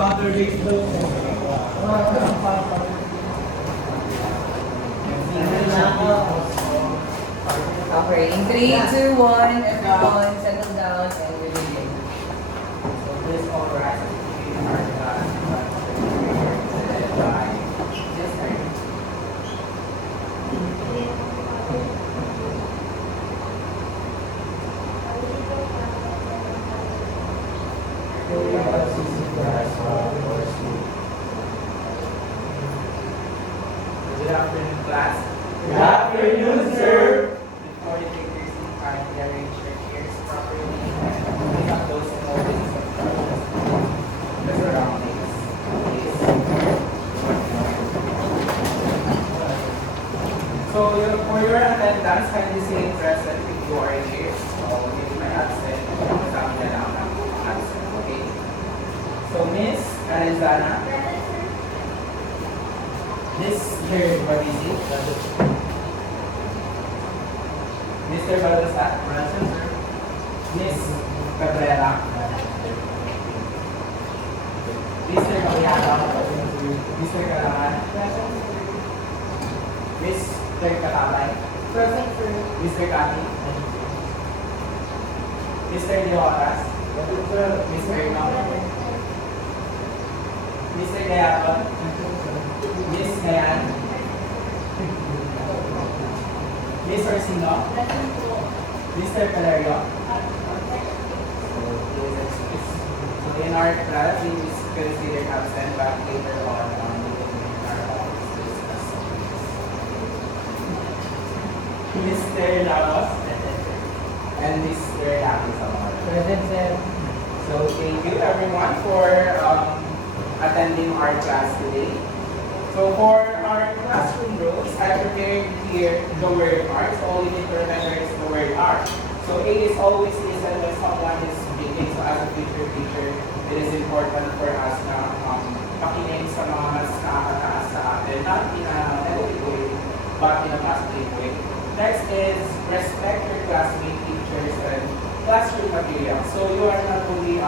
Okay, in 3, 2, 1, everyone, settle down and we begin. So please all rise in our class. Just like good afternoon, class. Good afternoon, sir. Before you take your seat, kindly arrange your chairs properly and pick up those emojis of the surroundings. Please. So for your attendance, kindly say present if you are here. So if you may absent, kasama na lang ang absent. Okay? So Miss Arizana, Miss Jerry Barisi, Mr. Baldassar, present, sir. Miss Cabrera, Mr. Mariano, Mr. Carangan, present. Mr. Katabay, present, sir. Mr. Kati, Mr. Leoras, Mr. Ino, Mr. Gayapon, Miss Nayan, Miss Orsino, Mr. Calerio. So in our class, he is considered absent, but later on, we will meet our office to discuss this. Mr. Lamos and Mr. Yakisawa. Present, sir. So thank you everyone for attending our class today. So for our classroom rules, I prepared here the word art. So all you need to remember is the word art. So A is always listen when someone is speaking. So as a future teacher, it is important for us na makinig sa mga mas nakakataas sa atin, not in a negative way, but in a positive way. Next is respect your classmate, teachers, and classroom material. So you are not only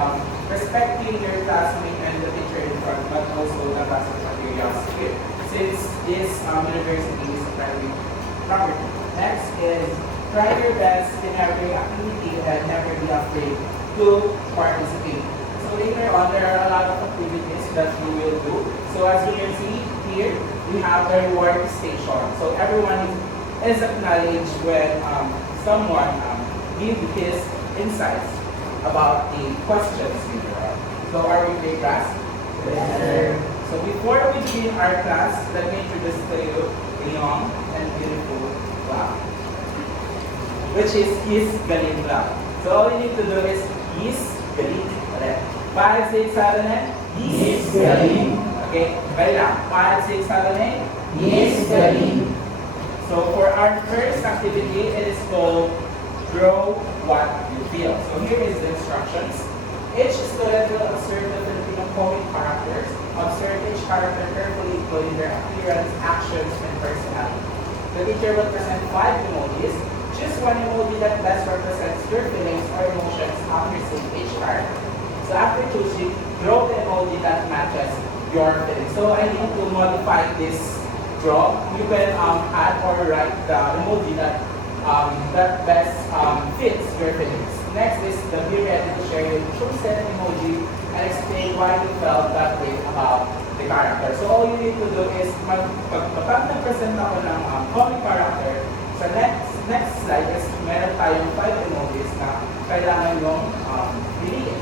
respecting your classmate and the teacher in front, but also the classroom materials here. Since this university is a private property. Next is try your best in every activity and never be afraid to participate. So later on, there are a lot of activities that we will do. So as you can see here, we have a reward station. So everyone is acknowledged when someone gives his insights about the questions here. So are we clear, class? Yes, sir. So before we begin our class, let me introduce to you a young and beautiful clown, which is His Galing Clown. So all you need to do is His Galing. Alright. 5, 6, 7, 8. His Galing. Okay. Kaya lang. 5, 6, 7, 8. His Galing. So for our first activity, it is called Grow What You Feel. So here is the instructions. Each student will observe the Filipino comic characters. Observe each character carefully, including their appearance, actions, and personality. The teacher will present 5 emojis. Choose one emoji that best represents your feelings or emotions after seeing each character. So after choosing, draw the emoji that matches your feelings. So I need to modify this draw. You can add or write the emoji that best fits your feelings. Next is the be ready to share your chosen emoji and explain why you felt that way about the character. So all you need to do is pag nag-present ako ng comic character, sa next slide is meron tayong 5 emojis na kailangan yung piliin.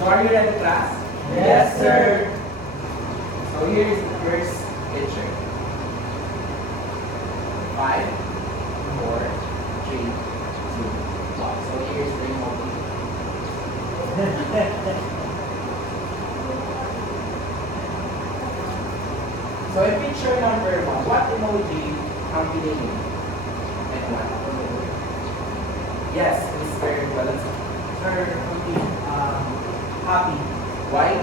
So are you ready, class? Yes, sir. So here is the first picture. 5, 4, 3, 2, 1. So here's the emoji. So in picture number 1, what emoji ang piliin? And what? Yes, Mr. Valenzuela. Sir, happy. Why?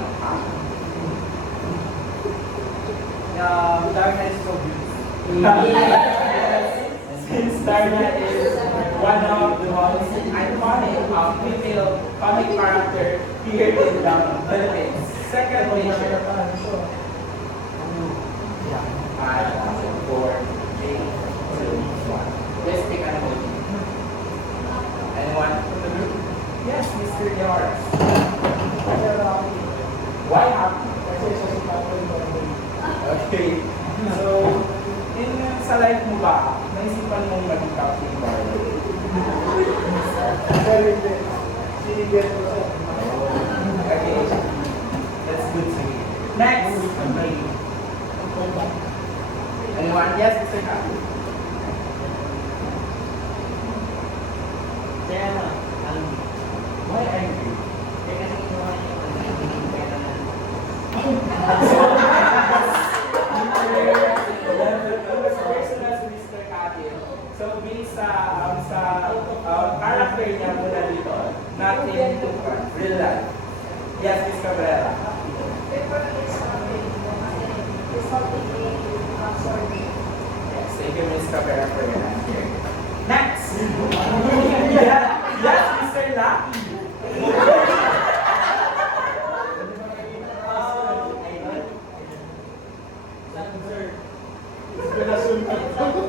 Darna is so beautiful. Yes. Since Darna is one of the most iconic female comic character here in the Philippines. Second picture. 5, 4, 3, 2, 1. Let's pick an emoji. Anyone from the group? Yes, Mr. Yaras. Why happy? Okay. So, sa life mo ba, naisipan mong maging captain barber? Okay. That's good to hear. Next. Anyone? Yes, Mr. Captain. Why angry? So, based sa character niya mula dito, not in real life. Yes, Ms. Cabrera. Yes, thank you, Ms. Cabrera, for your answer. Next! Yes, Mr. Lucky.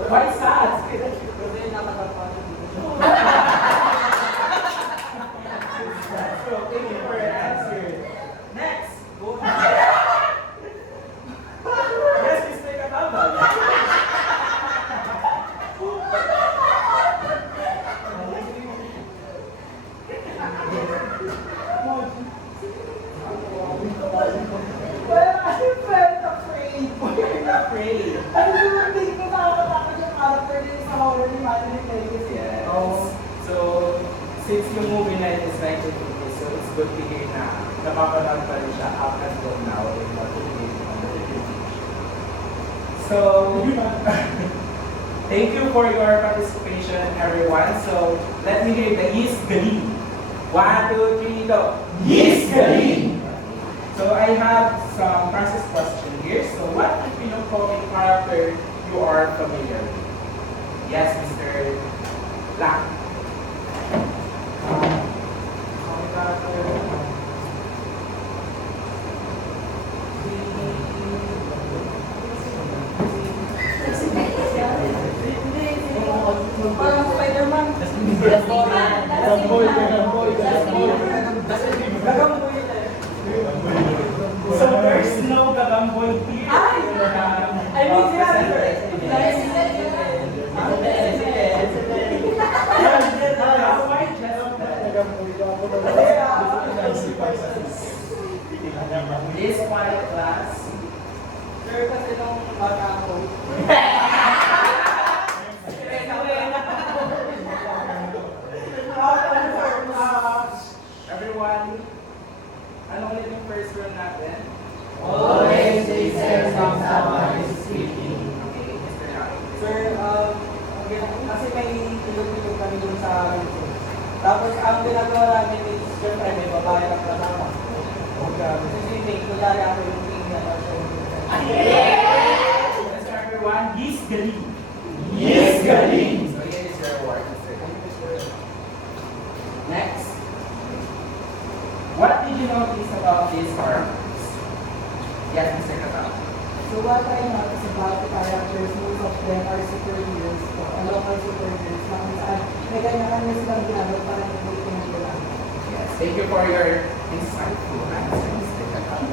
Why sad? So, thank you for your answer. Next! Yes, Mr. Katabag. Afraid. Yes. So, since yung movie na is 1950s, so it's good to hear na napapanood pa rin siya up until now in the Philippines. So, thank you for your participation, everyone. So, let me hear the Yes Galing. 1, 2, 3, go. Yes, galing! So, I have some process question here. So, what Filipino comic character you are familiar with? Yes, Mr. Black. Parang Spider-Man. So there's no Gagamboy here. I mean, This quiet class. Sir, kasi nung bata ako. Everyone, ano ulit yung first rule natin? Always listen from someone is speaking. Okay, Mr. Yaki. Sir, kasi may ilog-ilog kami dun sa resort. Tapos ang ginagawa namin is, syempre may babae na kasama. Kasi swimming, kunyari ako yung king na siya. Let's start everyone. Yes, galing. Yes, galing! So here is your award, Mr. Next. What did you notice about these characters? Yes, Mr. Katao. So what I noticed about the characters, most of them are superheroes. So, local superheroes. Na kung saan, may kanya-kanya silang ginagawa para hindi pinagbilang. Yes, thank you for your insightful answer, Mr. Katao.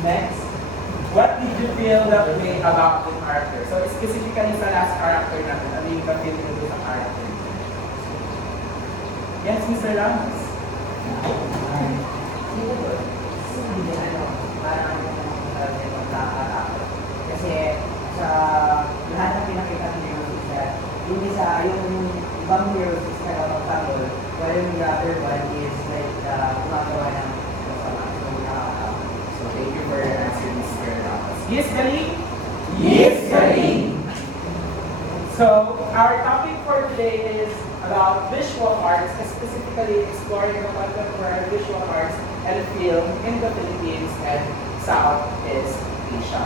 Next. What did you feel that way about the character? So specifically sa last character natin, ano yung ka-feel nyo sa character? Yes, Mr. Ramos. Kasi sa lahat ng pinakita ng heroes is that yung isa, yung ibang heroes is nakapagtanggol, while yung the other one is like gumagawa ng masama. So nakakatawa. So thank you for your answer, Mr. Ramos. Yes, galing? Yes, galing! So our topic for today is about visual arts, specifically exploring the contemporary visual arts and film in the Philippines and Southeast Asia.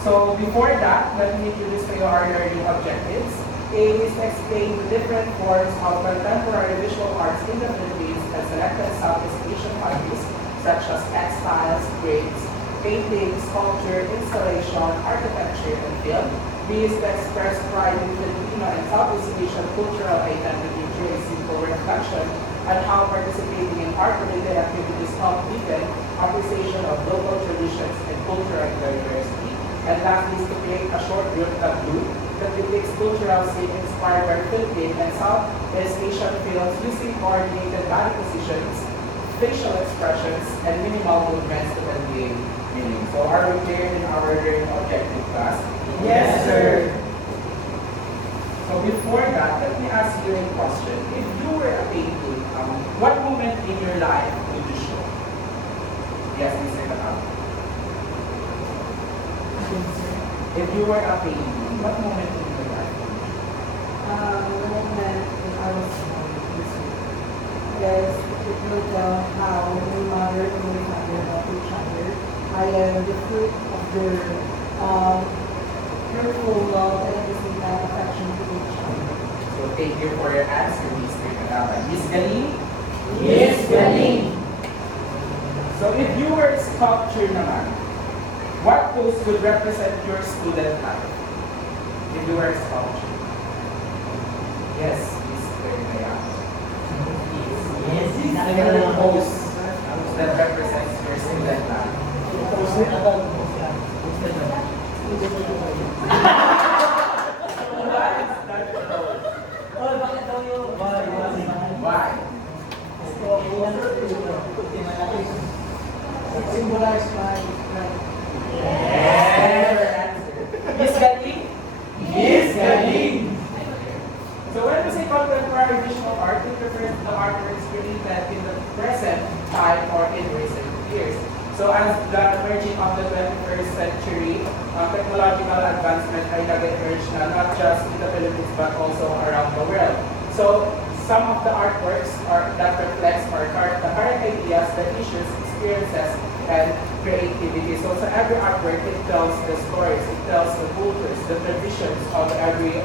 So before that, let me introduce to you our learning objectives. aim is to explain the different forms of contemporary visual arts in the Philippines and selected Southeast Asian countries such as textiles, grapes, painting, sculpture, installation, architecture, and film. B is to express pride in Filipino and Southeast Asian cultural identity through a simple reflection on how participating in art-related activities help deepen appreciation of local traditions and cultural diversity. And lastly is to create a short group tableau that depicts cultural scene inspired by Philippine and Southeast Asian films using coordinated body positions, facial expressions, and minimal movements to convey meaning. So are we clear in our learning objective class? Yes, sir. So before that, let me ask you a question. If you were a painting, what moment in your life would you show? Yes, Mr. Katab. If you were a painting, what moment in your life would you show? The moment when I was small, because it will tell how my mother and my father love each other. I am the fruit of their careful love and at the same time affection to each other. So thank you for your answer, Mr. Katab. Miss Galing? Yes, galing. So if you were a sculpture naman, what pose would represent your student life? If you were a sculpture? Yes, Mr. Kaya. Yes, Another pose that represents your student life. What is that pose? Why? It symbolizes my Miss Galing? Yes, galing. So when we say contemporary visual art, it refers to the artworks created in the present time or in recent years. So as the emerging of the 21st century, technological advancement ay nag-emerge na not just in the Philippines but also around the world. So some of the artworks that reflects the current ideas, the issues, experiences, and creativity. So every artwork, it tells the stories, it tells the cultures, the traditions of every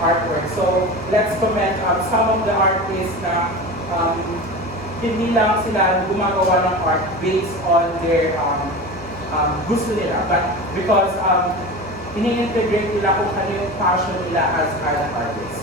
artwork. So let's comment some of the artists na hindi lang sila gumagawa ng art based on their gusto nila, but because ini-integrate nila kung ano yung passion nila as an artist.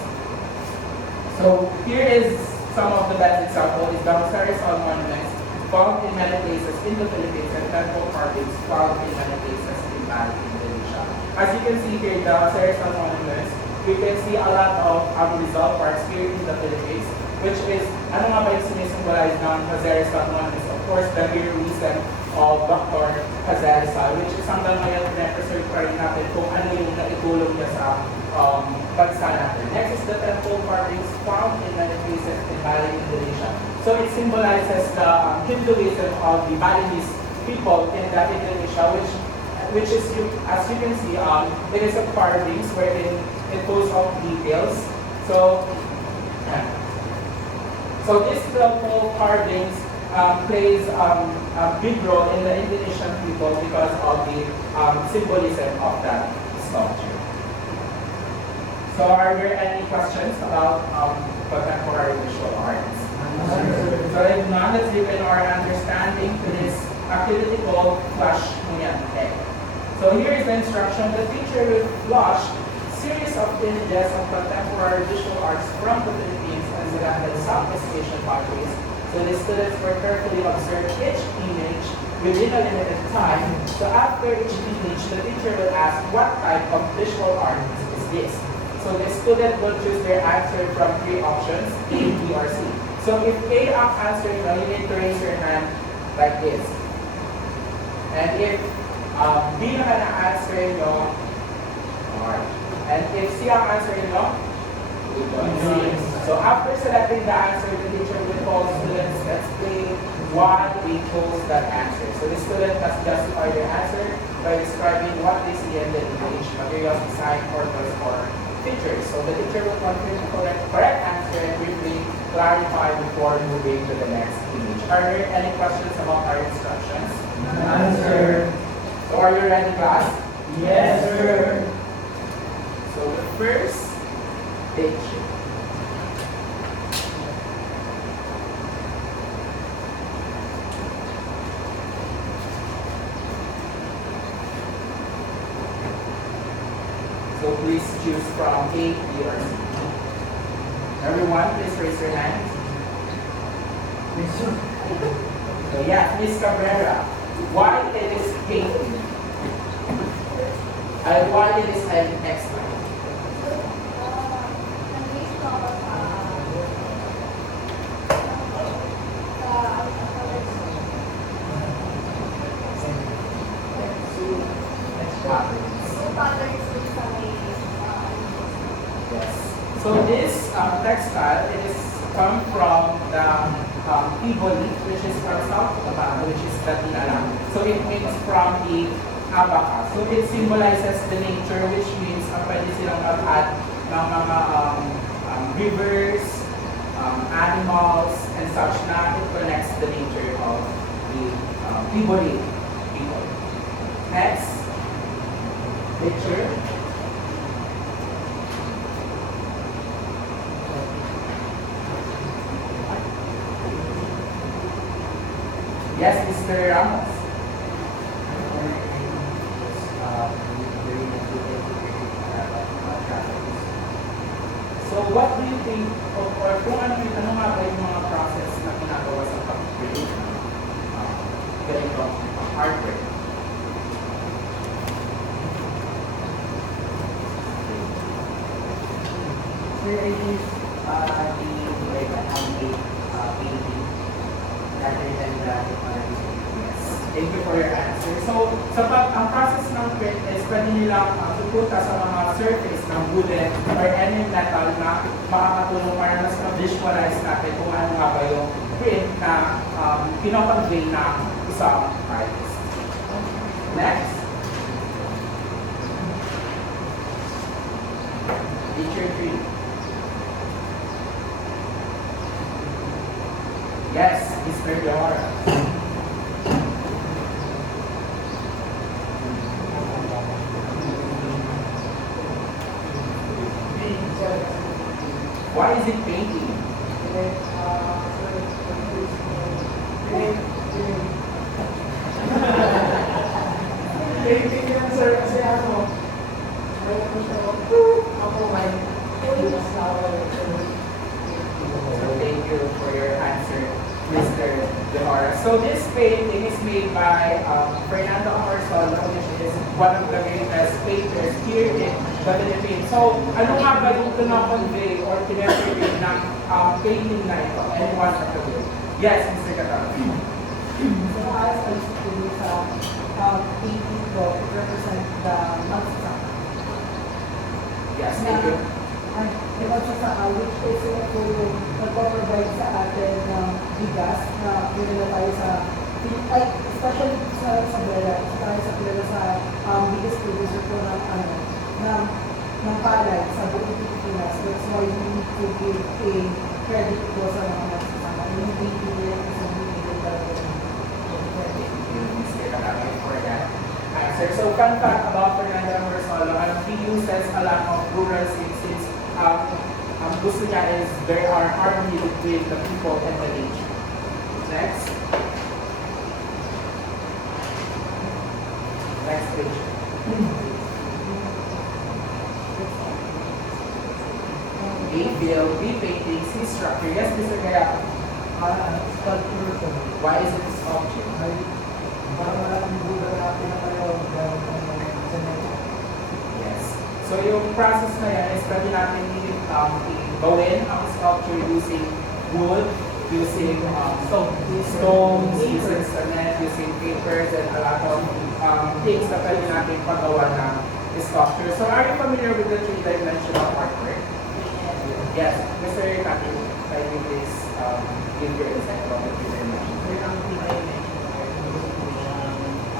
So here is some of the best example is the Jose Rizal monuments found in many places in the Philippines and temple carvings found in many places in Bali, Indonesia. As you can see here, the Jose Rizal monuments, we can see a lot of Rizal parks here in the Philippines, which is, ano nga ba yung sinisimbolize ng Jose Rizal monuments? Of course, the heroism of Dr. Jose Rizal, which is hanggang ngayon na-preserve pa rin natin kung ano yung naitulong niya sa bansa natin. Next is the temple carvings found in many places in Bali, Indonesia. So it symbolizes the Hinduism of the Balinese people in that Indonesia, which is, as you can see, it is a carvings wherein it goes of details. So this temple carvings plays a big role in the Indonesian people because of the symbolism of that sculpture. So are there any questions about contemporary visual arts? So if not, let's deepen our understanding to this activity called Flash Munyante. So here is the instruction. The teacher will flash series of images of contemporary visual arts from the Philippines and selected Southeast Asian countries. So the students will carefully observe each image within a limited time. So after each image, the teacher will ask, what type of visual art is this? So the student will choose their answer from three options, A, B, or C. So if A ang answer nyo, you need to raise your hand like this. And if B naman ang answer nyo, alright. And if C ang answer nyo, C. So after selecting the answer, the teacher will call students to explain why they chose that answer. So the student has justified their answer by describing what they see in the image, materials, design, purpose, or features. So the teacher will confirm the correct answer and briefly clarify before moving to the next image. Are there any questions about our instructions? Answer. So are you ready, class? Yes, sir. So the first Picture. So please choose from A, B, or C. Everyone, please raise your hand. So yeah, Miss Cabrera, why it is painting? Why it is an extra? Yes. So this textile, it is come from the Tivoli, which is from South Cotabato, which is Latina lang. So it means from the abaca. So it symbolizes the nature, which means pwede silang mag-add ng mga rivers, animals, and such na it connects the nature of the Tivoli people. Next picture. Yes, Mr. Ramos. So what do you think, or kung ano nga ba yung mga process na ginagawa sa pag-create ng ganito artwork? Sir, I use the like an handmade painting rather than the technology. Yes. Thank you for your answer. So, ang process ng print is pwede nilang supunta sa mga surface ng wooden or any metal na makakatulong para mas ma-visualize natin kung ano nga ba yung print na pinoconvey na isang artist. Next. Picture 3. Yes, Mr. Yara. Why is it painting? Painting yan, sir, kasi ano, mayroon ko siya, ako may So thank you for your answer, Mr. Dehora. So this painting is made by Fernando Amarsolo, which is one of the greatest painters here in the Philippines. So ano nga ba yung convey or pinag-create ng painting na ito? Anyone from the group? Yes, Mr. Cataro. So as I used to do sa painting ko to represent the magsasaka. Yes, thank you. Ang magsasaka, which is ito yung nagpo-provide sa atin ng bigas na pinila tayo sa, especially sa Bella, tayo sa Bella sa biggest producer po ng palay sa buong Pilipinas. That's why we need to give a credit po sa mga magsasaka. Yung painting nila sa bibigyan talaga ng credit. Mr. Cataro, for that answer. So fun fact about Fernando Amarsolo, he uses a lot of rural scenes since gusto niya is there are harmony between the people and the nature. Next. Next picture. A build, B painting, C structure. Yes, Mr. Kaya. Sculpture po. Why is it sculpture? Parang maraming bulan natin na kayo sa next. Yes. So yung process na yan is pwede natin gawin ang sculpture using wood, using stones, using cement, using papers, and a lot of things na pwede natin pagawa ng sculpture. So are you familiar with the three-dimensional artwork? Yes. Mr. Kati, can you please give your insight about the three-dimensional? Ang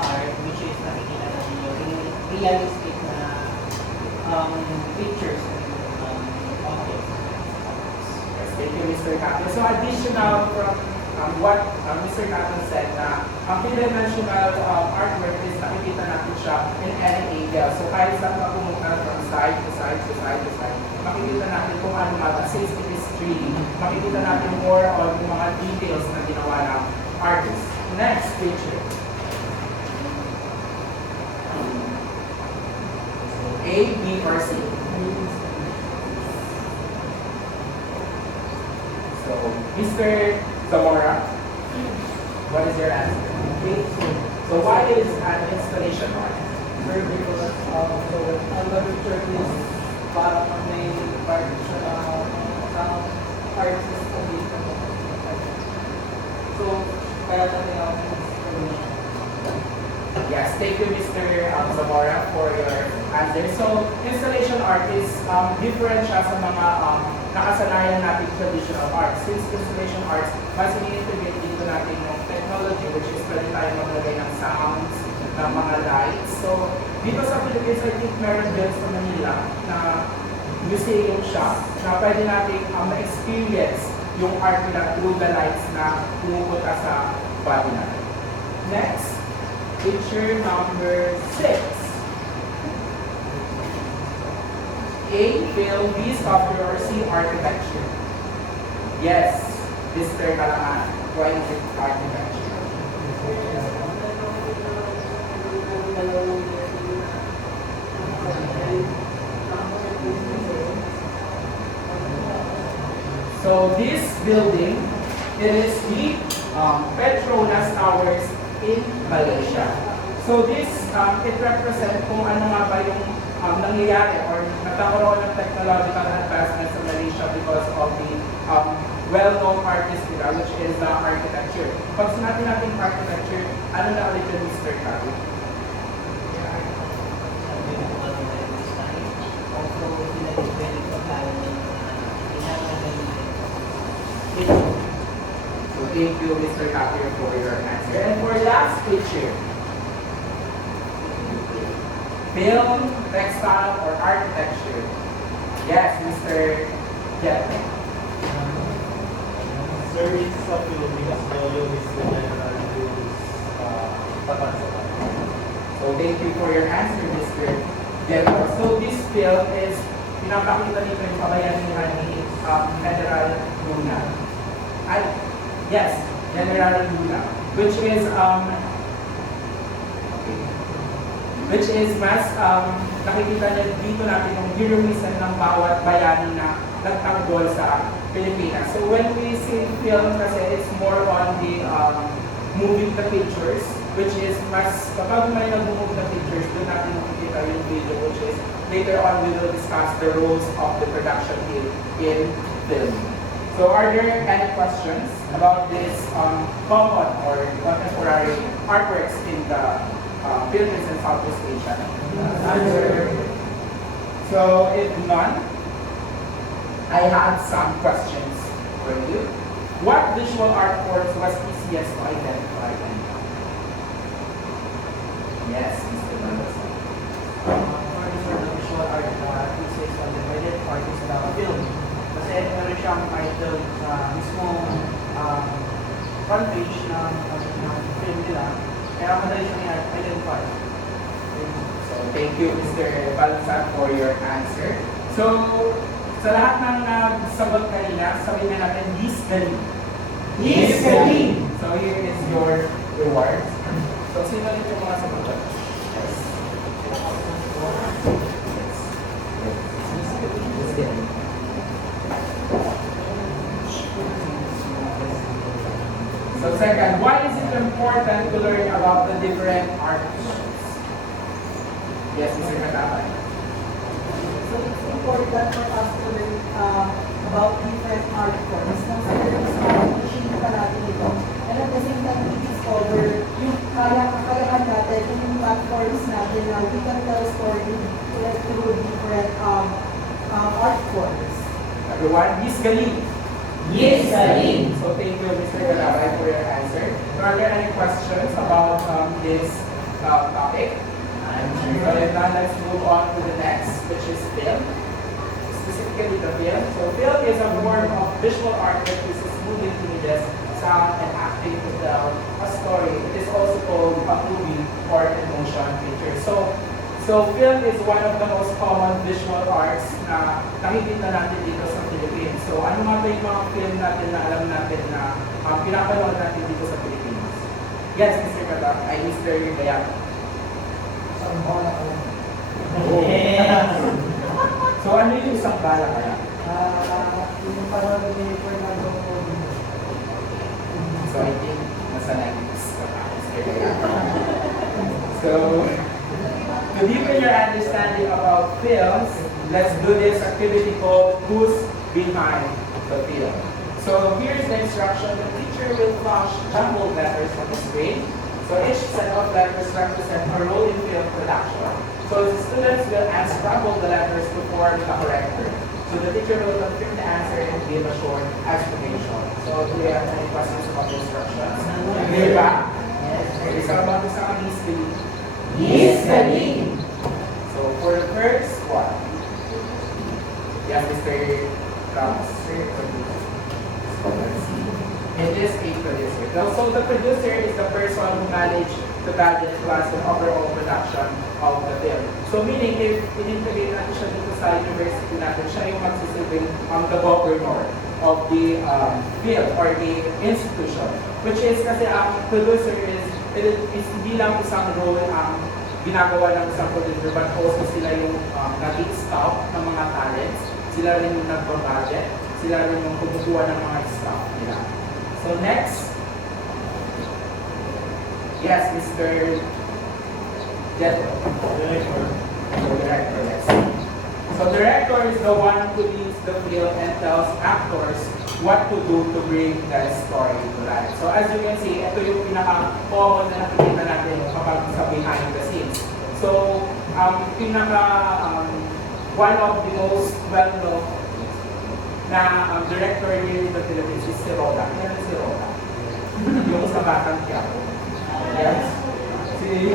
art, which is nakikita natin yung realistic na pictures ng objects. Yes, thank you, Mr. Kato. So additional from what Mr. Kato said na ang three-dimensional artwork is nakikita natin siya in any angle. So kahit saan ka pumunta from side to side to side to side, makikita natin kung ano nga, since it is 3D, makikita natin more on yung mga details na ginawa ng artist. Next picture. A, B, or C? So, Mr. Zamora, what is your answer? So why is an installation art? Very because so ang picture is para pag may part siya sa artist ko dito. So, kaya natin ako installation. Yes, thank you, Mr. Zamora, for your answer. So, installation art is different siya sa mga nakasanayan natin traditional art. Since installation arts, mas ini-integrate dito natin yung technology, which is pwede tayo maglagay ng sounds, ng mga lights. So, dito sa Philippines, I think meron din sa Manila na museum siya na pwede natin ma-experience yung art nila through the lights na pumupunta sa body natin. Next, picture number 6. A, film, B, sculpture, or C, architecture? Yes, Mr. Kalangan. Why is it architecture? So this building, it is the Petronas Towers in Malaysia. So this, it represents kung ano nga ba yung nangyayari or nagkakaroon ng technological advancement sa Malaysia because of the well-known artist nila, which is the architecture. Pag sinabi natin architecture, ano na ulit yung Mr. Carlo? So thank you, Mr. Caprio, for your answer. And for last picture, film, textile, or architecture? Yes, Mr. Jeff. Sir, it's a film because the oil is the general use tapat sa tayo. So thank you for your answer, Mr. Jeff. So this film is pinapakita nito yung kabayanihan ni General Luna. Yes, General Luna, which is mas nakikita niya dito natin yung heroism ng bawat bayani na nagtanggol sa Pilipinas. So when we see film kasi it's more on the moving the pictures, which is mas kapag may nag-move the pictures, doon natin makikita yung video, which is later on we will discuss the roles of the production team in film. So are there any questions about this common or contemporary artworks in the Philippines and Southeast Asia? Answer. So if none, I have some questions for you. What visual art forms was easiest to identify? Yes, Mr. Mendoza. For the visual art, pieces on the divided part is the film. Kasi meron siyang title sa mismong front page ng film nila. Kaya madali siyang i-identify. So thank you, Mr. Balsam, for your answer. So sa lahat ng nagsagot kanina, sabihin na natin, Liz Galing. Liz Galing! So here is your reward. So sino ulit yung mga sagot? Yes. Liz Galing. So second, why is it important to learn about the different art forms? Yes, Mr. Katabay. So it's important for us to learn about different art forms. Considering sa machine pa natin ito. And at the same time, we discover yung kakayahan natin, yung platforms natin na we can tell story through different art forms. Everyone, Liz Galing. Yes, Galing! So thank you, Mr. Galabay, for your answer. Are there any questions about this topic? So if not, let's move on to the next, which is film. Specifically the film. So film is a form of visual art that uses moving images, sound, and acting to tell a story. It is also called a movie or a motion picture. So So film is one of the most common visual arts na nakikita natin dito sa Philippines. So ano nga ba yung mga film natin na alam natin na pinapanood natin dito sa Philippines? Yes, Mr. Kata, ay Mr. Bayan. Isang bola ko. So ano yung isang bala kaya? Yung parang ni Fernando Rodriguez. So I think nasa Netflix ka pa, Mr. Bayan. So to deepen your understanding about films, let's do this activity called Who's Behind the Film. So here's the instruction. The teacher will flash jumbled letters on the screen. So each set of letters represent a role in film production. So the students will unscramble the letters to form the correct word. So the teacher will confirm the answer and give a short explanation. So do you have any questions about the instructions? Clear ba? Okay, so about the sound history. History. So for the first one, yes, Mr. Ramos. It is a producer. So the producer is the person who managed the budget plus the overall production of the film. So meaning, if in-integrate natin siya dito sa university natin, siya yung magsisilbing the governor of the field or the institution. Which is kasi ang producer is hindi lang isang role ang ginagawa ng isang producer, but also sila yung nag-scout ng mga talents, sila rin yung nag-budget, sila rin yung kumukuha ng mga staff nila. So next, yes, Mr. Jeto. Director. Yes. So director is the one who leads the film and tells actors what to do to bring the story to life. So as you can see, ito yung pinaka-common na nakikita natin kapag sa behind the scenes. So, one of the most well-known na director here in the Philippines is si Roda. Yan si Roda. Yung sa Batang Quiapo. Yes. Si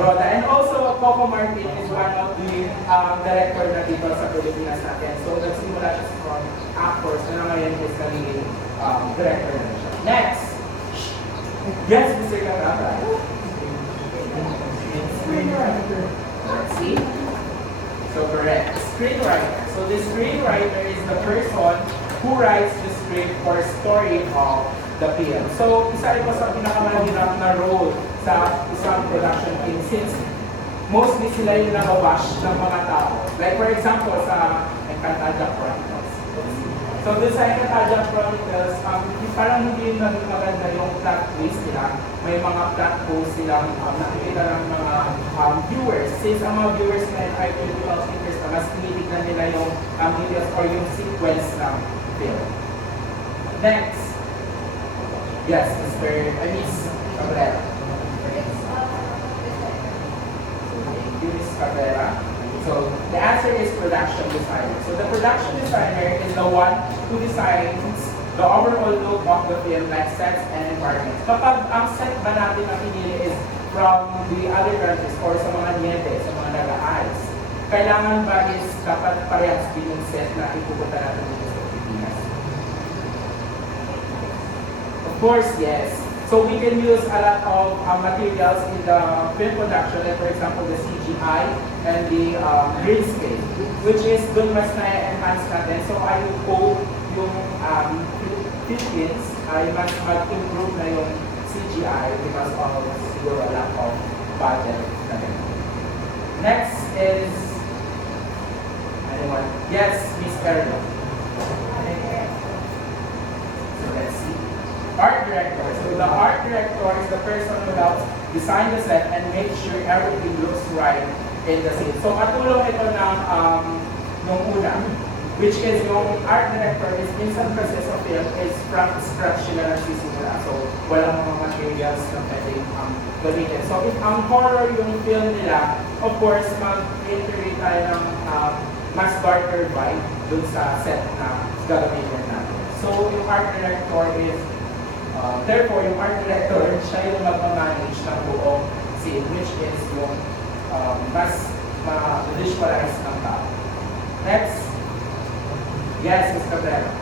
Roda. And also, Coco Martin is one of the director na dito sa Pilipinas natin. So, nagsimula siya from actors na ngayon is naging director na siya. Next! Yes, Mr. Katara. Screenwriter. See? So correct. Screenwriter. So the screenwriter is the person who writes the script or story of the film. So isa ito sa pinakamahirap na role sa isang production team since mostly sila yung nababash ng mga tao. Like for example sa Encantadia Chronicles. So doon sa Encantadia Chronicles, parang hindi naging maganda yung plot twist nila. May mga plot holes silang nakikita ng mga viewers. Since ang mga viewers na ay critical thinkers na mas tinitignan nila yung details or yung sequence ng film. Next. Yes, Miss Cabrera. Miss Cabrera. So the answer is production designer. So the production designer is the one who designs the overall look of the film, like sets and environments. Kapag ang set ba natin na pinili is from the other countries or sa mga niente, sa mga nag-aayos, kailangan ba is dapat parehas din yung set na ipupunta natin dito sa Pilipinas? Of course, yes. So we can use a lot of materials in the film production, like for example the CGI and the green scale, which is dun mas na-enhance natin. So I would hope yung Philippines ay mas mag-improve na yung CGI because of siguro a lack of budget natin. Next is anyone? Yes, Miss Erno. So let's see. Art director. So the art director is the person who helps design the set and make sure everything looks right in the scene. So katulong ito ng nung una, which is yung art director is minsan kasi sa film is from scratch sila nagsisimula. So walang mga materials na pwedeng gamitin. So if ang horror yung film nila, of course mag-integrate tayo ng mas darker vibe dun sa set na gagamitin natin. So yung art director is therefore, yung art director, siya yung mag-manage ng buong scene, which is yung mas ma-visualize ng tao. Next. Yes, Ms. Cabrera.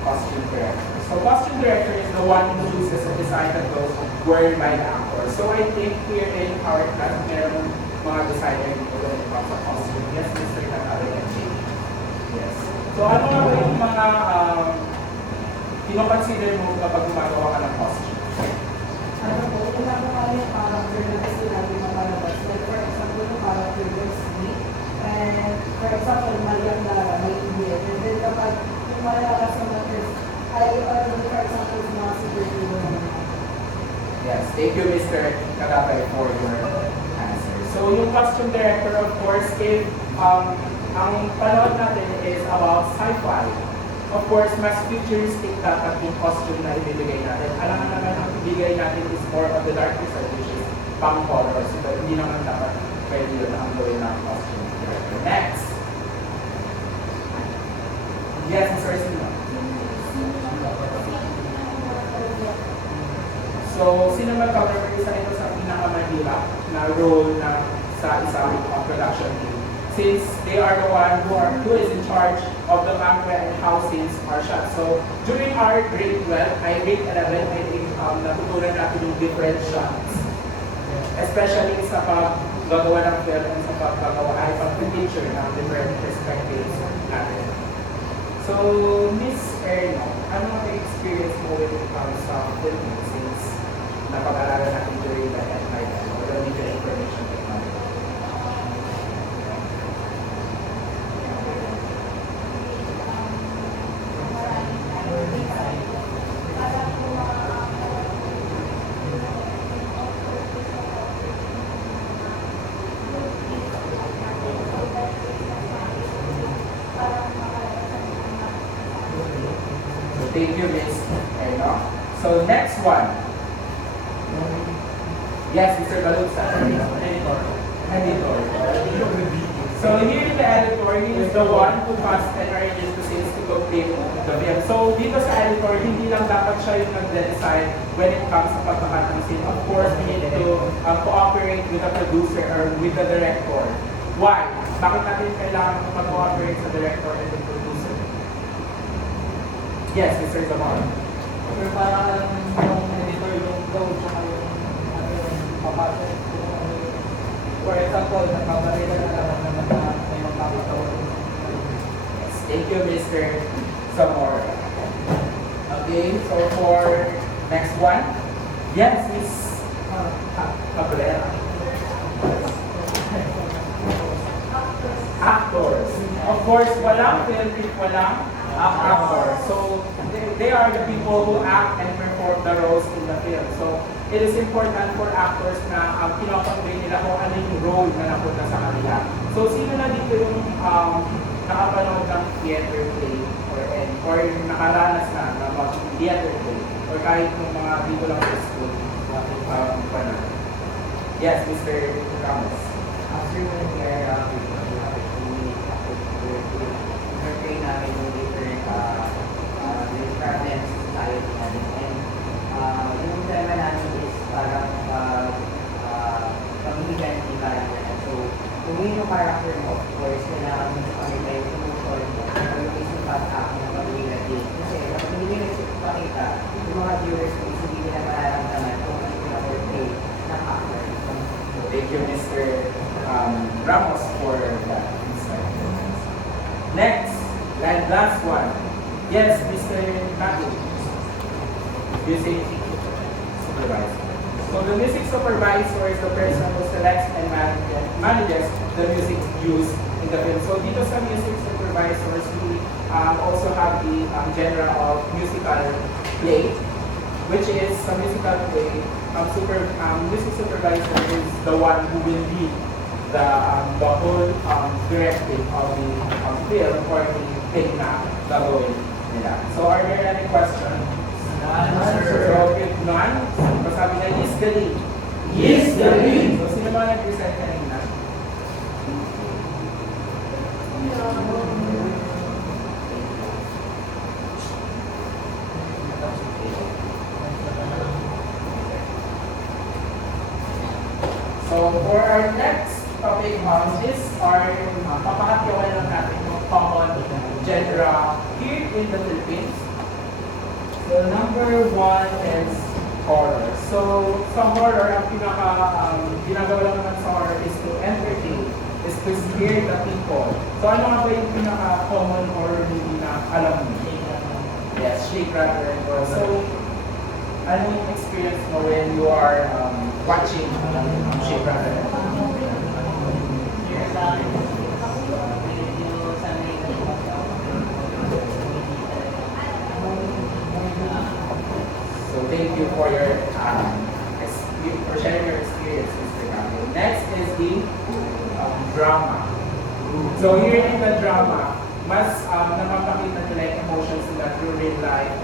Costume director. So, costume director is the one who chooses the design that goes worn by the actors. So I think here in our class, meron mga designer dito when it comes to costume. Yes, Mr. Katari and Jay. Yes. So ano nga ba yung mga kino-consider mo kapag gumagawa ka ng costume? Ano po, wala po kami yung character na gusto natin makalabas. Like for example, yung character was me. And for example, Mariam Lara, may Indian. And then kapag yung malakas naman is, ay, for example, yung mga superhero naman. Yes, thank you Mr. Katari for your answer. So yung costume director, of course, if ang panood natin is about sci-fi, of course, mas futuristic dapat yung costume na ibibigay natin. Alam naman ang ibigay natin is more of the darker side, which is pang color. So hindi naman dapat pwede yun ang gawin ng costume director. Next. Yes, Mr. Sino. So, sino magka-represent ito sa pinakamahirap na role na sa isang production team? Since they are the one who is in charge of the camera and how scenes are shot. So, during our grade 12, grade 11, I think natutunan natin yung different shots. Especially sa paggagawa ng film and sa paggagawa ay pag-picture ng different perspectives natin. So, Miss Erno, ano ang experience mo when it comes sa filming since napag-alalan natin during the night or the video information technology? Thank you, Miss Erno. So next one. Yes, Mr. Balusa. Editor. So here in the editor, he is the one who cuts and arranges the scenes to complete the film. So dito sa editor, hindi lang dapat siya yung nag-decide when it comes sa pagkakat ng scene. Of course, we need to cooperate with the producer or with the director. Why? Bakit natin kailangan mag-cooperate sa director and the producer? Yes, Mr. Zamar. Pero parang alam yung editor yung goal tsaka yung papasok. For example, nagpaparela na lang naman na may magpapatawag. Yes, thank you, Mr. Zamar. Okay, so for next one. Yes, Miss Cabrera. Actors. Of course, walang film if walang actors. So, they are the people who act and perform the roles in the film. So, it is important for actors na pinakonvey nila kung ano yung role na napunta sa kanila. So, sino na dito yung nakapanood ng theater play or nakaranas na mag-theater play or kahit yung mga dito lang sa school panood? Yes, Mr. Ramos. After 1 year, train namin yung different problems sa society natin. And yung tema namin is parang pamilihan ng character. So, kung yun yung character mo, of course, kailangan mo sa kanila yung emotion or yung isang pag-act ng pamilihan din. Kasi kapag hindi nyo nagpapakita, yung mga viewers ko is hindi nila mararamdaman kung ano yung portray ng actor. Thank you, Mr. Ramos, for that insight. Next, and last one. Yes, Mr. Matthew. Music supervisor. So the music supervisor is the person who selects and manages the music used in the film. So dito sa music supervisors, we also have the genre of musical play, which is a musical play. Music supervisor is the one who will lead the whole directing of the film or the thing na gagawin nila. So are there any questions? So if none, masabi na is galing. Yes, galing. So sino mga nag-present kanina? So for our next topic, these are papakatyawan lang natin yung common genre here in the Philippines. So number one is horrors. So, sa horror, ang ginagawa lang naman sa horror is to entertain, is to scare the people. So, ano nga ba yung pinaka-common horror movie na alam mo? Yes, Shake, Rattle, and Roll. So, anong experience mo when you are watching Shake, Rattle, and Roll? So thank you for your for sharing your experience, Mr. Gabriel. Next is the drama. So here in the drama, mas napapakita nila yung emotions nila through real life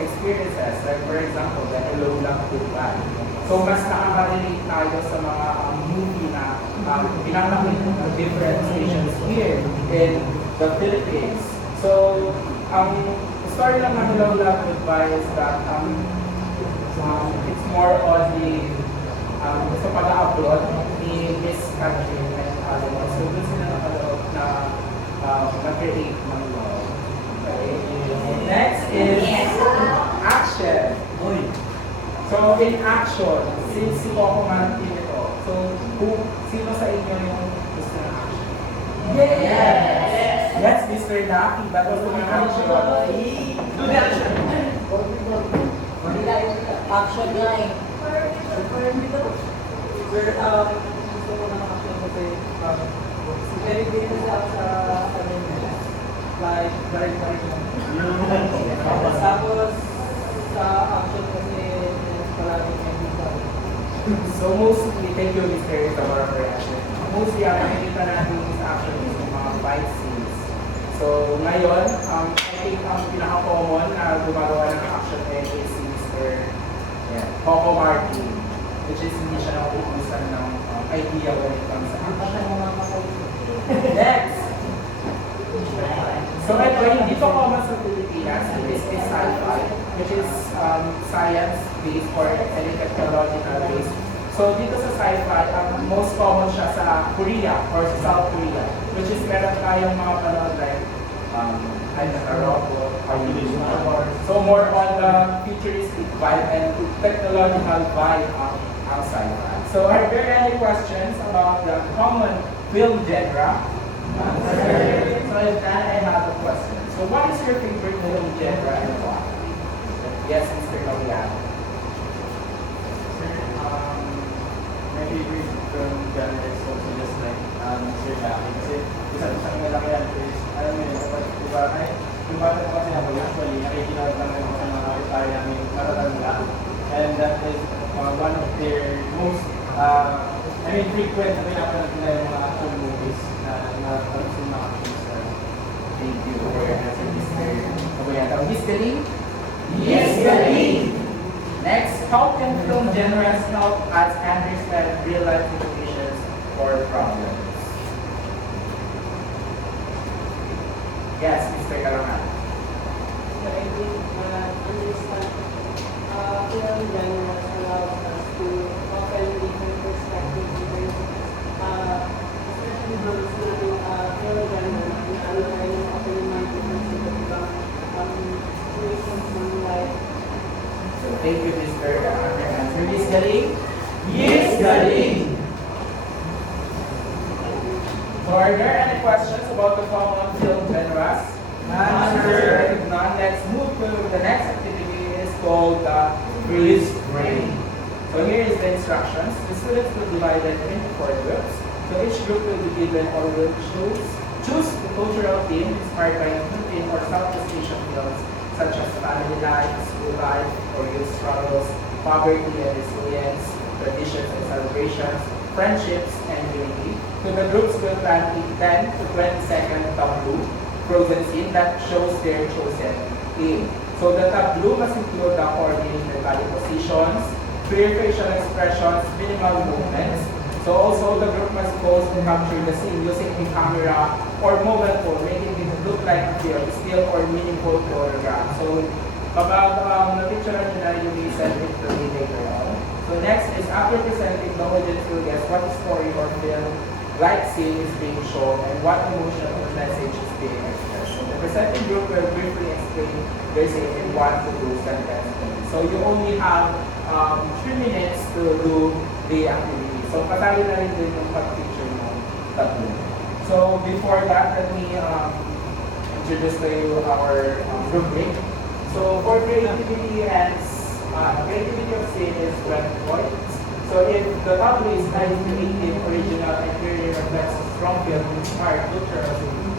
experiences. Like for example, the Hello Love Goodbye. So mas nakaka-relate tayo sa mga movie na pinapakita ng different stations here in the Philippines. So story lang ng Hello Love Goodbye is that it's more on the sa pag-upload ni Miss Country and other. So doon sila nakaloob na mag-create ng love. Okay. Next is action. So in action, since si Coco Martin ito, so sino sa inyo yung gusto ng action? Yes! Yes, Mr. Lucky, that was the action. Do the action. Action line. Gusto ko ng action kasi very famous ako sa like direct lang. Tapos sa action kasi palagi may dito. So mostly, thank you Mr. Tamara for action. Mostly ang nakikita natin sa action is yung mga fight scenes. So ngayon, I think ang pinaka-common na gumagawa ng action is si Mr. Coco Martin, which is hindi siya nakukusan ng idea when it comes to action. Next! So ito, hindi to common sa Pilipinas. It is a sci-fi, which is science-based or technological-based. So dito sa sci-fi, most common siya sa Korea or sa South Korea, which is meron tayong mga panood like so more on the futuristic vibe and technological vibe of sci-fi. So are there any questions about the common film genre? So if that, I have a question. So what is your favorite film genre and why? Yes, Mr. Kawian. My favorite film genre is also just like Sir Jackie. Kasi isa sa malaki yan is, alam mo yun, kapag diba, yung bata ko kasi ako usually, nakikinawag lang ako sa mga kapitay namin matatanda. And that is one of their most, frequent na pinapanood nila yung mga action movies na consume na action stars. Thank you for your answer, Mr. Kawian. Miss Galing? Yes, Galing! Next, how can film genres help us understand real-life situations or problems? Yes, Mr. Kalaman. So I think understand film genres allows us to open different perspectives, especially those na film genre na ano tayo ng open-minded different situations ng life. So thank you, Mr. Answer. Miss Galing? Yes, Galing! So are there any questions about the common film genres? Answer. If not, let's move to the next activity. It is called the quiz brain. So here is the instructions. The students will be divided into 4 groups. So each group will be given or will choose the cultural theme inspired by Philippine or Southeast Asian films such as family life, school life, or youth struggles, poverty and resilience, traditions and celebrations, friendships and unity. So the groups will plan a 10 to 20 second tableau frozen scene that shows their chosen theme. So the tableau must include the coordinated body positions, clear facial expressions, minimal movements. So also the group must pose to capture the scene using a camera or mobile phone, making it look like a film, still or meaningful photograph. So kapag na-picturean nyo na, you may send it to me later on. So next is after presenting, the audience will guess what story or film like scene is being shown and what emotional message is being expressed. So the presenting group will briefly explain their scene in 1 to 2 sentences. So you only have 3 minutes to do the activity. So, kasali na rin din yung pag-picture mo tatlo. So, before that, let me introduce to you our rubric. So, for creativity and creativity of state is 20 points. So, if the tableau is highly creative, original, and clearly reflects a strong feel of inspired culture,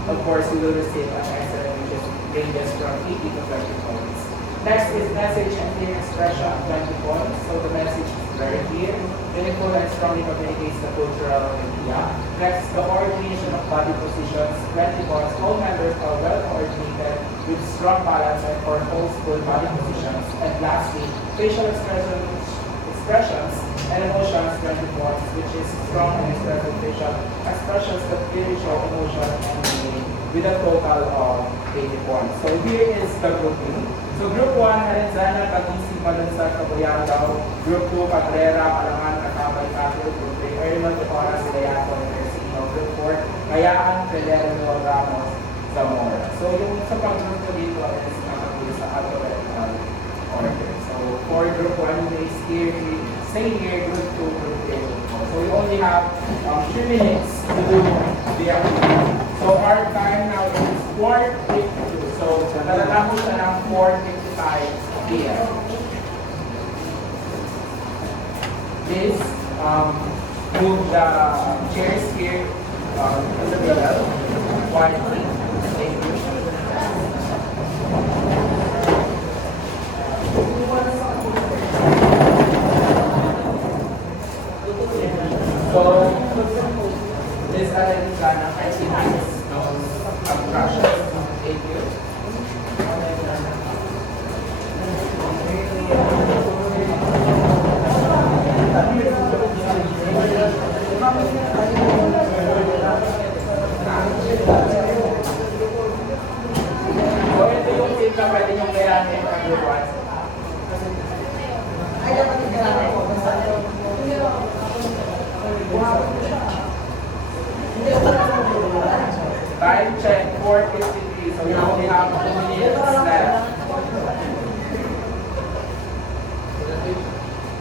of course, you will receive an excellent, which is ranges from 80 to 20 points. Next is message and clear expression, 20 points. So the message is very clear, meaningful, and strongly communicates the cultural idea. Next, the coordination of body positions, 20 points. All members are well coordinated with strong balance and purposeful body positions. And lastly, facial expressions and emotions, 20 points, which is strong and expressive facial expressions that clearly show emotion and meaning with a total of 80 points. So here is the grouping. So group 1, Harenzana, Tagisig, Malansan, Kabuyan daw. Group 2, Cabrera, Kalangan, Katabay, Catro. Group 3, Erman, Tepora, Silayato, Teresino. Group 4, Kayaan, Pelerno, Ramos, Zamora. So yung sa pag-group ko dito is nakapili sa alphabetical order. So for group 1, they stay here, group 2, group 3, group 4. So we only have 3 minutes to do the activity. So our time now is 4:52. So natatapos na ng 4:55 p.m. Please move the chairs here in the middle. Quietly. Thank you. So, this Alexandra, I see those obstructions. Thank you. So, ito yung tip na pwede niyong kailangan ng pag-rewards. Time check 4:53. So you only have 2 minutes left.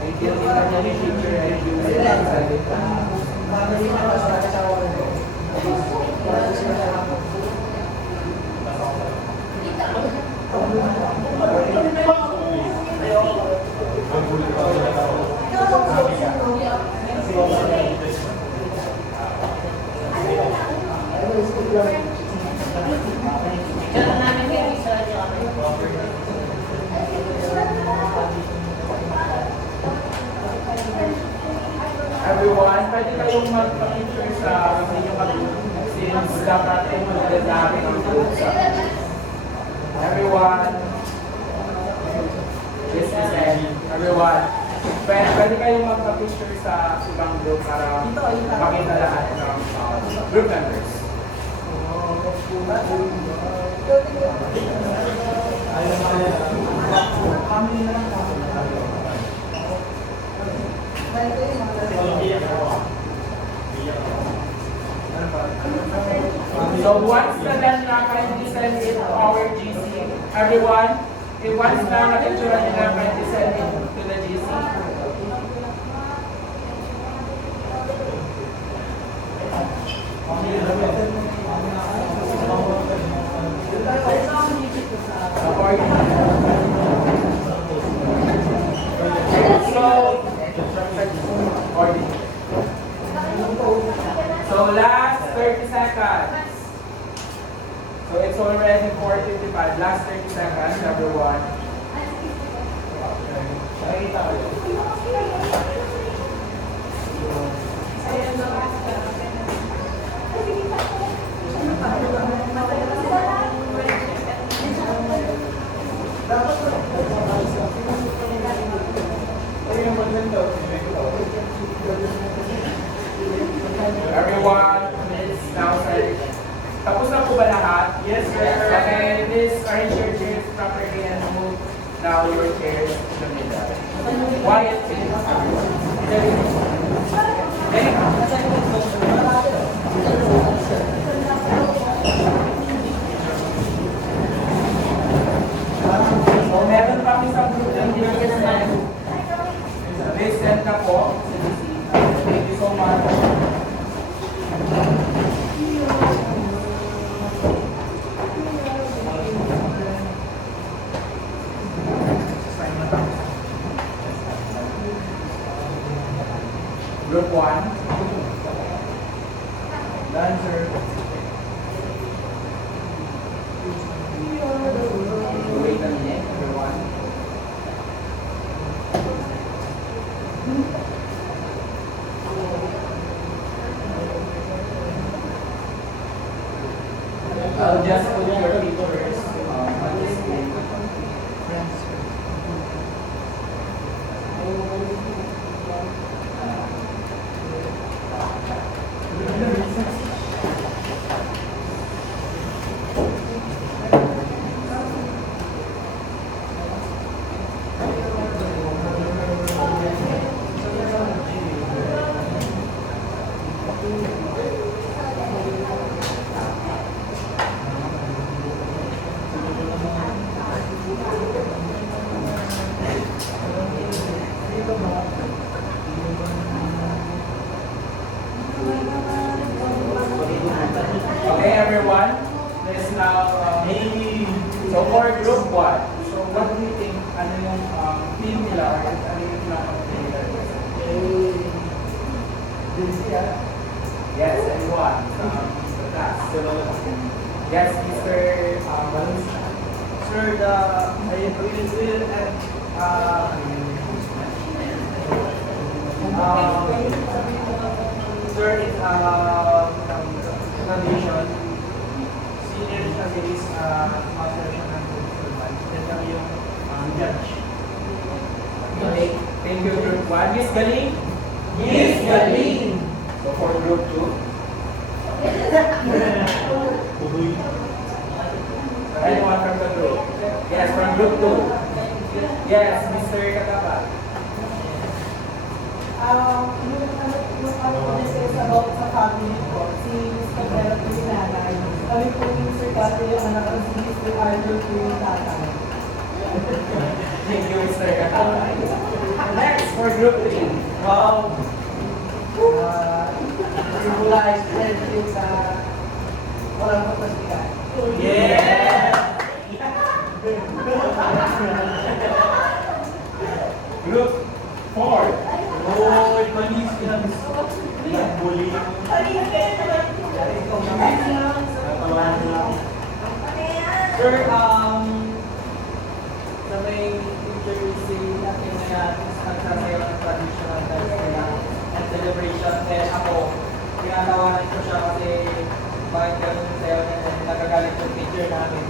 Ay, kita niya ni teacher ay yung salita. Everyone, pwede kayong mag-picture sa inyong mag-group since dapat ay magdadami ng group sa everyone. This is it. Everyone, pwede kayong mag-picture sa ibang group para makita lahat ng group members. So once na done na, kindly send it to our GC. Everyone, once na na-picture nyo na, kindly send it to the GC. So last 30 seconds. So it's already 4:55. Last 30 seconds, everyone. Everyone, please now say, tapos na po ba lahat? Yes, sir. Okay, please arrange your chairs properly and move now your chairs to the middle. Quiet, please. So, meron pa isang group na hindi na na po sa bisita. Thank you so much. Group 1. Done, sir. Wait a minute, everyone. I'll just put your papers on the screen. Okay, everyone. Let's now. So for group 1, so what do you think? Ano yung theme nila or ano yung pinaka-theme nila? Yes, everyone. The class. Yes, Mr. Valenzuela. Sir, I will sir, it's foundation. Senior kasi is master siya ng survive. Then kami yung judge. Okay, thank you, group 1. Miss Galing? Yes, galing! So for group 2? Anyone from the group? Yes, from group 2. Yes, Mr. Katapa. Yung ano ko discuss about sa family ko, si Mr. Bella po si nanay. Kami po yung Sir Kato yung anak ko, si Mr. Arthur po yung tatay. Thank you, Mr. Katapa. Next, for group 3. Wow! Civilized friendship sa walang kapasikan. Yeah! Group 4. Oh, panis pinabis. Bully. Sir, sa may future si natin na yan, nagsasayaw ng traditional dance nila and celebration. Then ako, tinatawanan ko siya kasi bakit ganun yung sayaw niya and nagagalit yung teacher namin.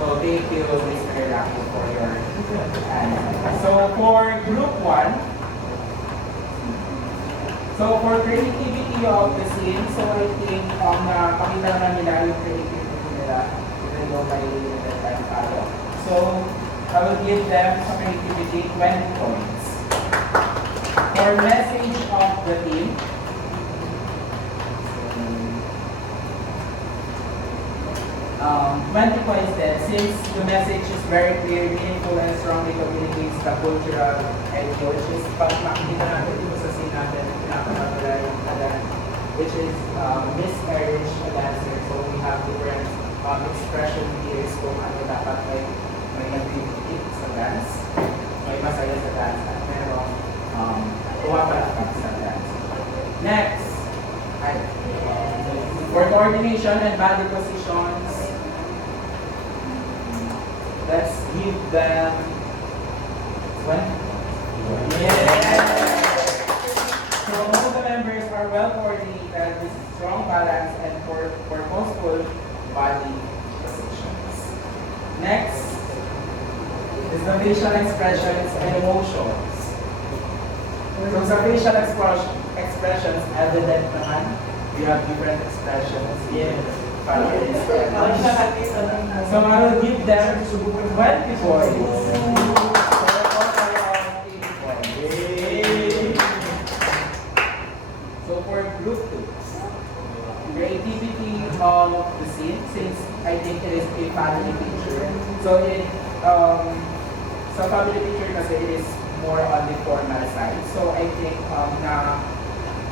So thank you, Mr. Rapo, for your answer. So for group 1, so for creativity of the scene, so I think pakita na nila yung creativity nila, even though may limited time tayo. So I will give them sa creativity 20 points. For message of the team, 20 points then, since the message is very clear, meaningful, and strongly communicates the cultural idea, which is pag makikita natin dito sa scene natin, pinapakagula yung adan, which is miscarriage a dancer. So we have different expression here kung ano dapat may nag-create sa dance, may masaya sa dance, at merong pumapalakpak sa dance. Next, for coordination and body positions, let's give them 20. Yeah. So most of the members are well coordinated with strong balance and purposeful body positions. Next is the facial expressions and emotions. So sa facial expressions, evident naman, we have different expressions. Yes. So I will give them 20 points. So for group 2, creativity of the scene, since I think it is a family picture. So it, sa family picture kasi it is more on the formal side. So I think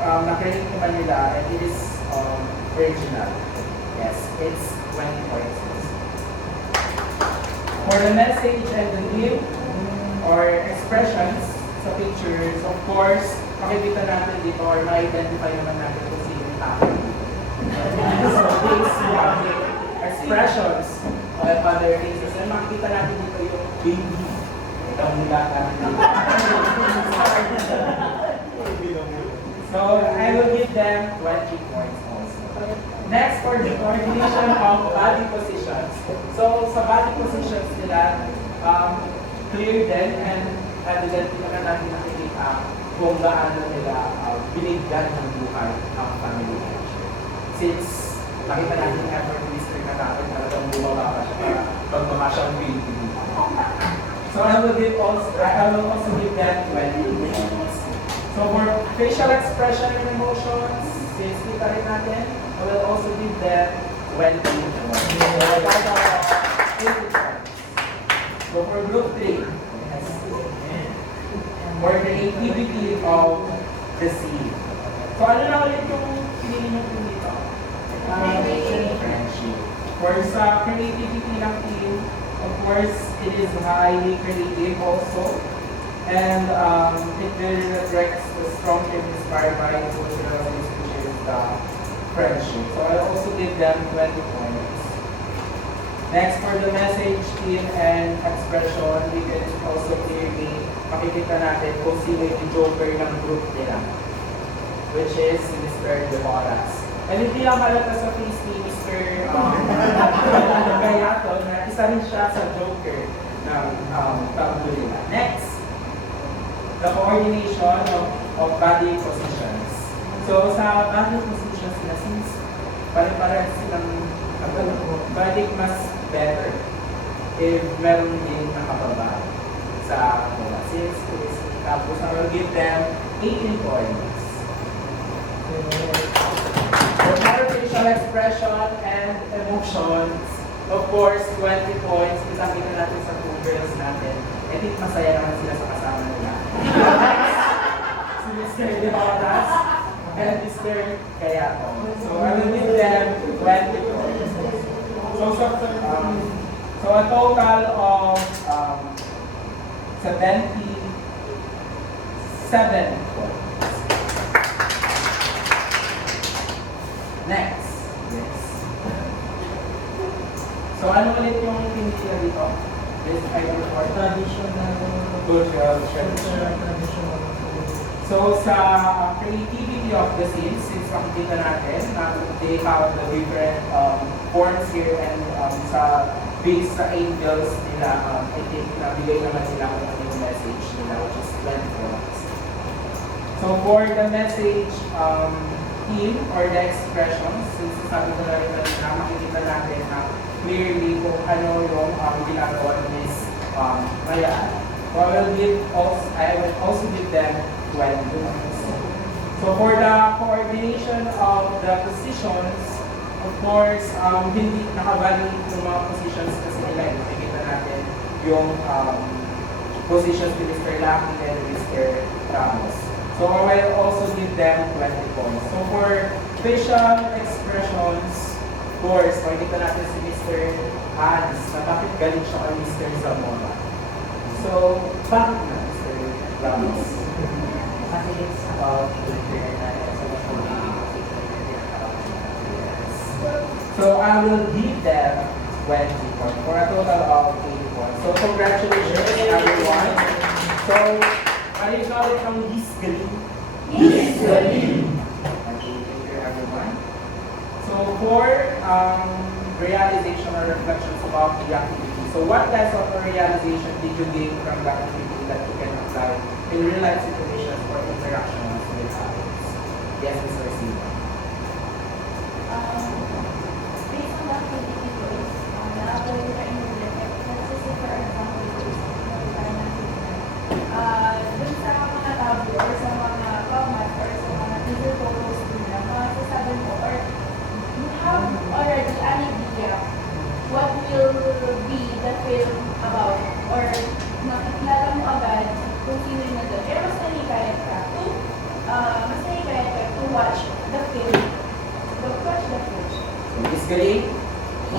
na-create naman nila and it is original. Yes, it's 20 points. For the message and the theme or expressions sa pictures, of course, makikita natin dito or ma-identify naman natin kung sino yung tao. So these expressions or other faces, and makikita natin dito yung baby. Itong mula natin. So I will give them 20 points also. Next, for the coordination of body positions. So sa body positions nila, clear din and evident na natin nakikita kung gaano nila binigyan ng buhay ang family picture. Since nakita natin yung effort ni Mr. Natapin, talagang bumaba pa siya para pagmama siyang baby. So I will also give them 20 points. So for facial expression and emotions, since kita rin natin, I will also give them 20 points. So for group 3, for creativity of the scene. So ano na ulit yung pinili nyo po dito? Friendship. For sa creativity ng team, of course, it is highly creative also. And it really reflects the strong and inspired by the cultural which is the friendship. So I also give them 20 points. Next, for the message, theme, and expression, we can also clearly makikita natin kung sino yung joker ng group nila, which is si Mr. Demoras. And hindi lang malata sa face ni Mr. Gayato na isa rin siya sa joker ng tablo nila. Next, the coordination of body positions. So sa body positions nila, since pare-parehas silang body mas better if meron din nakababa sa since is tapos I will give them 18 points. For more facial expression and emotions, of course, 20 points. Kitang kita natin sa 2 girls natin. I think masaya naman sila sa kasama nila. Si Mr. Demoras and Mr. Gayato. So I will give them 20 points. So a total of 77 points. Next. Yes. So ano ulit yung pinili dito? This item for Traditional. cultural tradition. So sa creativity of the scenes, since makikita natin na they have the different forms here and sa base sa angels nila, I think nabigay naman nila kung ano yung message nila, which is 24. So for the message theme or the expressions, since sabi ko na rin na makikita natin na clearly kung ano yung ginagawa ni Ms. Rayaan. So I will also give them 20 points. So for the coordination of the positions, of course, hindi nakabalik yung mga positions kasi nila. Nakikita natin yung positions ni Mr. Lucky and Mr. Ramos. So I will also give them 20 points. So for facial expressions, of course, makikita natin si Mr. Hans na bakit galing siya kay Mr. Zamora. So, bakit na Mr. Ramos? Kasi it's about So I will give them 20 points for a total of 80 points. So congratulations everyone. So, ano yung ulit ang history? History! Thank you everyone. So for realization or reflections about the activity. So what lesson or realization did you gain from the activity that you can apply in real life situations or interactions with others? Yes, Mr. Sima. Based on the activity goals, na-apply ko in real life. Let's say for example, dun sa mga tablo or sa mga format or sa mga teaser photos nila, masasabi mo or you have already an idea what will be the film about or nakikilala mo agad kung sino Galing?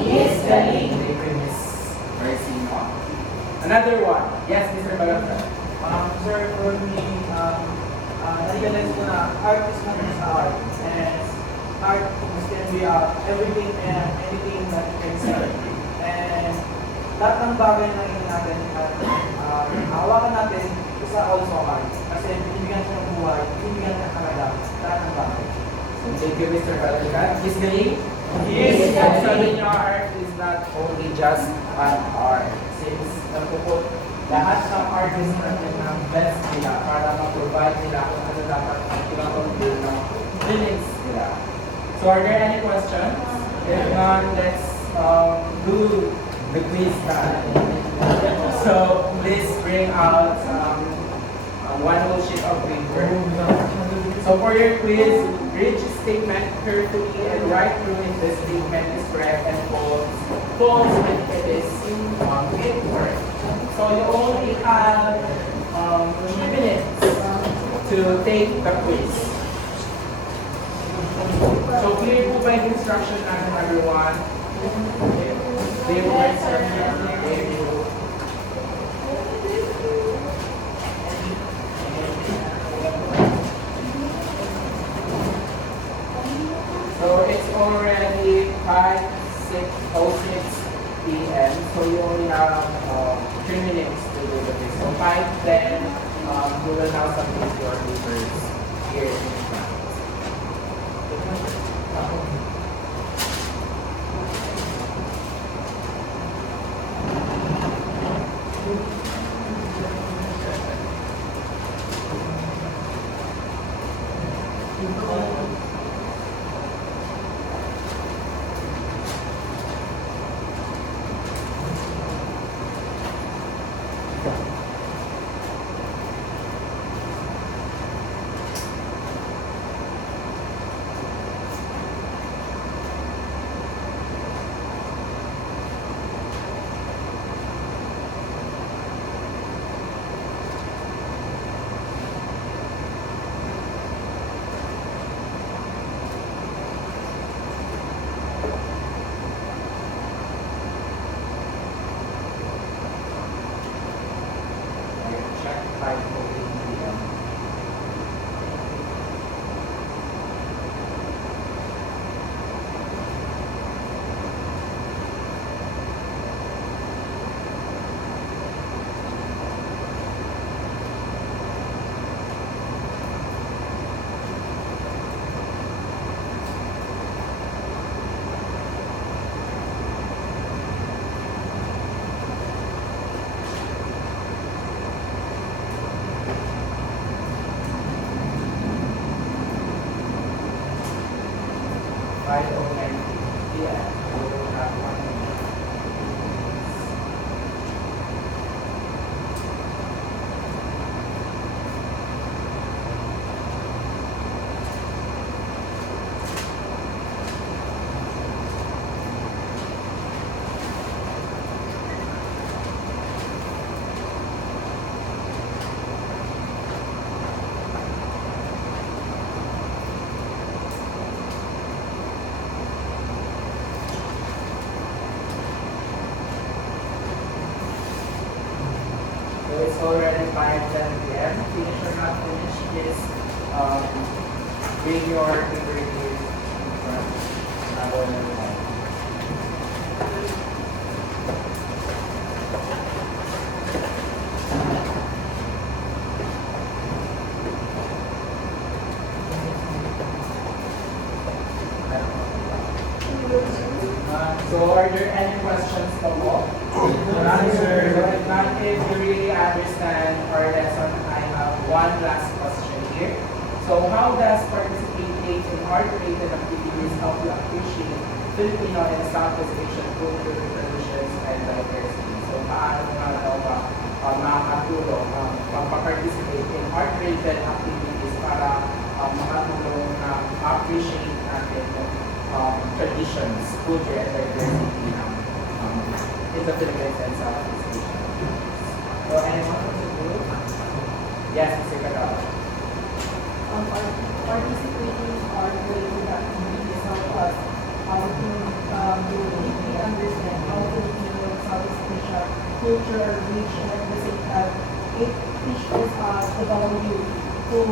Miss Galing. Thank you, Miss Marcino. Another one. Yes, Mr. Balagta. Sir, for me, na-realize ko na art is not just art. And art can be everything and anything that you can see. And lahat ng bagay na yun natin, hawakan natin, isa also art. Kasi binibigyan siya ng buhay, binibigyan siya ng halaga, lahat ng bagay. Thank you, Mr. Balagta. Miss Galing? Yes, Galing. Sabi niyo, art is not only just an art. Since nagpuput lahat ng artists natin ng best nila para ma-provide nila kung ano dapat ang pinapag-build ng feelings nila. So are there any questions? If not, let's do the quiz na. So please bring out one whole sheet of paper. So for your quiz, read the statement carefully and write through if the statement is correct and false. False if it is incorrect. So you only have 3 minutes to take the quiz. So clear po ba yung instruction natin, everyone? Clear po ba yung instruction? Thank you. So it's already 5:06 p.m. So you only have 3 minutes to do the quiz. So 5:10, you will now submit your papers here in front. Check 5:08 p.m. So it's already 5:10 p.m. Finish or not finish, please bring your paper here in front. So are there any questions pa po? Answer. If not, if you really understand our lesson, I have one last question here. So how does participating in art-related activities help you appreciate Filipino and Southeast Asian culture, traditions, and diversity? So paano nga daw ba makakatulong pagpa-participate in art-related activities para makatulong na appreciate natin traditions, culture, and diversity in the Philippines and Southeast Asia. So anyone wants to do? Yes, Mr. Kagawa. Participating in art related activities help us to to deeply understand how Filipino Southeast Asia culture are rich, and at the same time, it teaches us the value to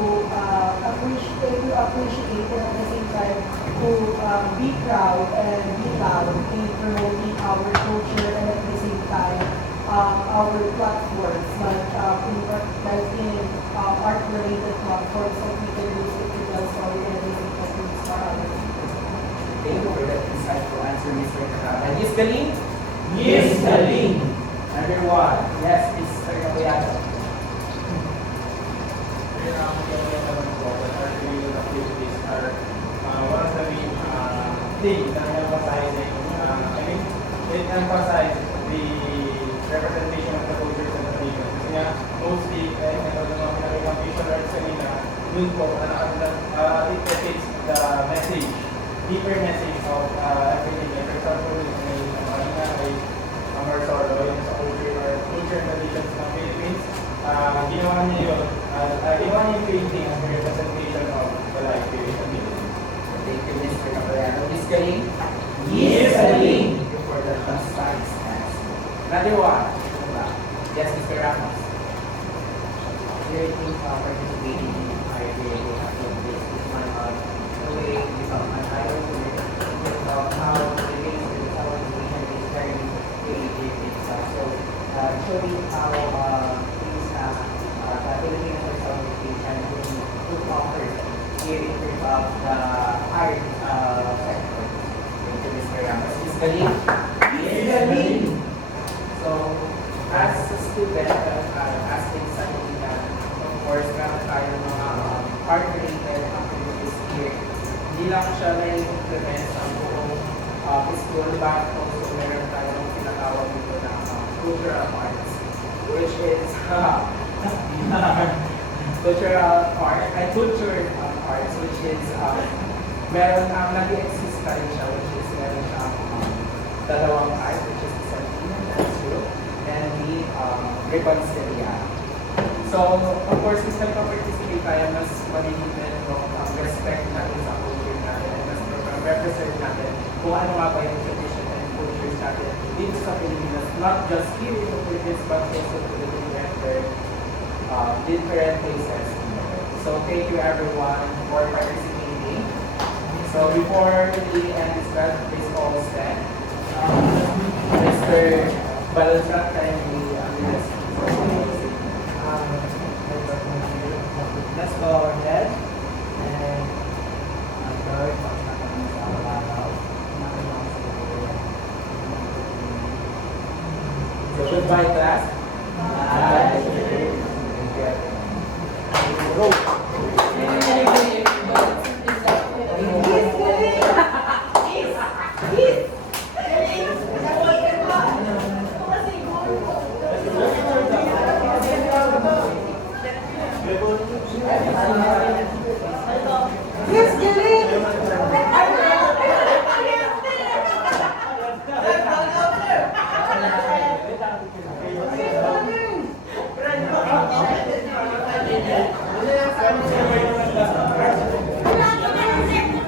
appreciate and at the same time to be proud and be loud in promoting our culture and at the same time our platforms like in art-related platforms that we can use it to tell story and at the same time to inspire others. Thank you for that insightful answer, Mr. Kakaba. Miss Galing? Miss Galing. Everyone. Yes, Mr. Kabayado. Activities are one of the main things that emphasizing, it emphasizes the representation of the cultures and traditions. Kasi nga, mostly, ito ng mga pinakitang visual arts kanina, dun po, it depicts the message, deeper message of everything. Like, for example, may kanina ay Marcelo, yung sa culture and traditions ng Philippines, ginawa niya yun, ginawa niya yung painting as a representation of the life here in the Philippines. Thank you, Mr. Kabayado. Miss Galing? Miss Galing. Thank you for the concise answer. Another one. Yes, Mr. Ramos. There is participating in art creative activities is one of the way to become an idol of how the things in Southeast Asia is very creative itself. So, showing how things the Philippines or Southeast Asia could offer here in terms of the art sector. Thank you, Mr. Ramos. Miss Galing? Miss Galing. So, as a student, as exciting na, of course, meron tayo mga art-related activities here. Hindi lang siya na-implement sa buong school, but also meron tayong tinatawag dito na cultural arts, which is cultural arts, which is meron nag-exist tayo siya, which is meron siyang dalawang art, which is the Filipino dance group and the Reconcilia. So, of course, mas nagpa-participate tayo, mas malilitin respect natin sa culture natin and mas represent natin kung ano nga ba yung tradition and cultures natin dito sa Pilipinas, not just here in the Philippines, but also to the different places. So, thank you everyone for participating. So, before we end this class, please all stand. Mr. Balazar, kindly address for closing. Let's go ahead and third, So, goodbye class.